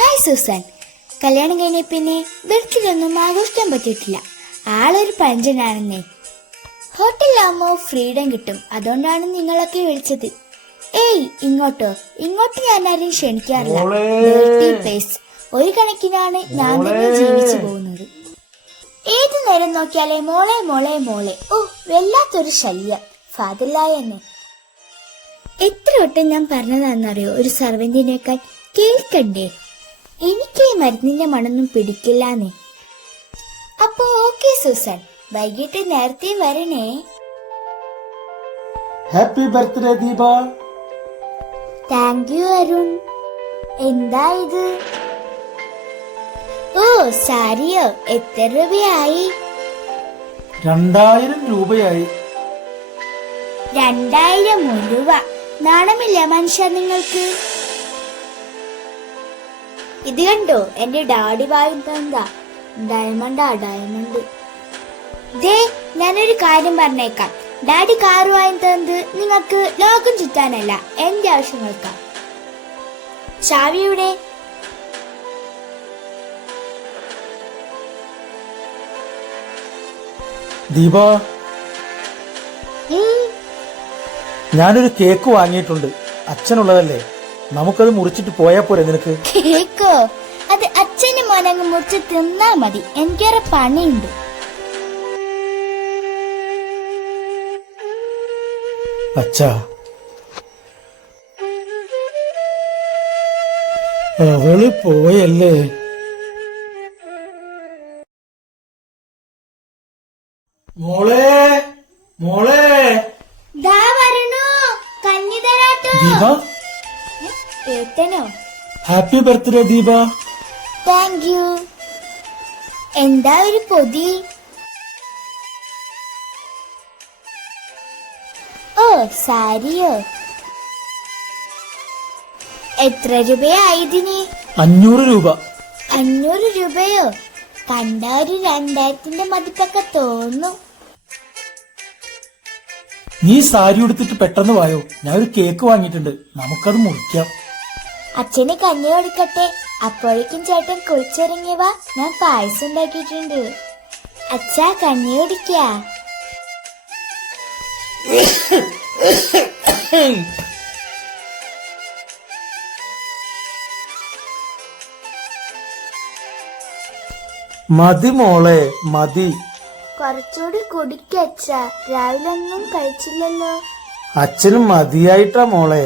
Hi Susan. കല്യാണം കഴിഞ്ഞ പിന്നെ ബർത്ത്ഡേയൊന്നും ആഘോഷിക്കാൻ പറ്റിയിട്ടില്ല. ആളൊരു പഞ്ചനാണെന്നേ. ഹോട്ടലിലാകുമ്പോ ഫ്രീഡം കിട്ടും, അതുകൊണ്ടാണ് നിങ്ങളൊക്കെ വിളിച്ചത്. ഏയ് ഇങ്ങോട്ടോ, ഇങ്ങോട്ട് ഞാൻ ആരെയും ക്ഷണിക്കാറില്ല. പ്ലേസ് ഒരു കണക്കിനാണ് ഞാൻ തന്നെ ജീവിച്ചു പോകുന്നത്. ഏതു നേരം നോക്കിയാലേ മോളെ മോളെ മോളെ. ഓ, വല്ലാത്തൊരു ശല്യം. ഫാദറിലായ എന്നെ എത്ര വട്ടം ഞാൻ പറഞ്ഞതാണെന്നറിയോ, ഒരു സർവന്റിനേക്കാൾ കേൾക്കണ്ടേ. എനിക്ക് ഈ മരുന്നിന്റെ മണൊന്നും പിടിക്കില്ലാന്നേ. അപ്പൊ ഓക്കെ സൂസൻ, വൈകിട്ട് നേരത്തെ വരണേ. Happy birthday Deepa. Thank U Arun. എന്താ ഇത്? ഓ സാരിയോ, എത്ര രൂപയായി? 2000 രൂപയായി. 2000 രൂപ? നാണമില്ല മനുഷ്യ നിങ്ങൾക്ക്? ഇത് കണ്ടോ, എന്റെ ഡാഡി വാങ്ങിത്തതാ. ഡയമണ്ടാ, ഡയമണ്ട്. ദേ, ഞാനൊരു കാര്യം പറഞ്ഞേക്കാം. ഡാഡി കാറ് വാങ്ങിത്തത് നിങ്ങൾക്ക് ലോകം ചുറ്റാനല്ല, എന്റെ ആവശ്യങ്ങൾക്കാ. ചാവി എവിടെ? ദീപ, ഞാനൊരു കേക്ക് വാങ്ങിയിട്ടുണ്ട്. അച്ഛനുള്ളതല്ലേ, നമുക്കത് മുറിച്ചിട്ട് പോയാ പോരെ നിനക്ക്? കേക്കോ? അത് അച്ഛനും മോനങ്ങ് മുറിച്ച് തിന്നാ മതി, എനിക്കേറെ പണിയുണ്ട്. അച്ഛാ, അവള് പോയല്ലേ? മോളെ മോളെ. ദാ വരണു, കഞ്ഞി തരാട്ടോ. ദീപ, ഏട്ടനോ? Happy birthday Deepa. Thank you. എന്താ ഒരു പൊതി? ഓ സാരിയോ? എത്ര രൂപയായി ഇതിന്? 500 രൂപ. 500 രൂപയോ? കണ്ട ഒരു 2000ന്റെ മതിപ്പൊക്കെ തോന്നും. നീ സാരി ഉടുത്തിട്ട് പെട്ടെന്ന് വായോ, ഞാൻ ഒരു കേക്ക് വാങ്ങിയിട്ടുണ്ട്, നമുക്കത് മുറിക്കാം. അച്ഛന് കഞ്ഞി കൊടുക്കട്ടെ. അപ്പോഴേക്കും ചേട്ടൻ കുളിച്ചിറങ്ങിയവാ, ഞാൻ പായസം ഉണ്ടാക്കിയിട്ടുണ്ട്. അച്ഛാ, കഞ്ഞി കുടിക്ക. മതി മോളെ, മതി. കുറച്ചുകൂടി കുടിക്ക അച്ഛാ, രാവിലെ ഒന്നും കഴിച്ചില്ലല്ലോ. അച്ഛനും മതിയായിട്ടാ മോളെ.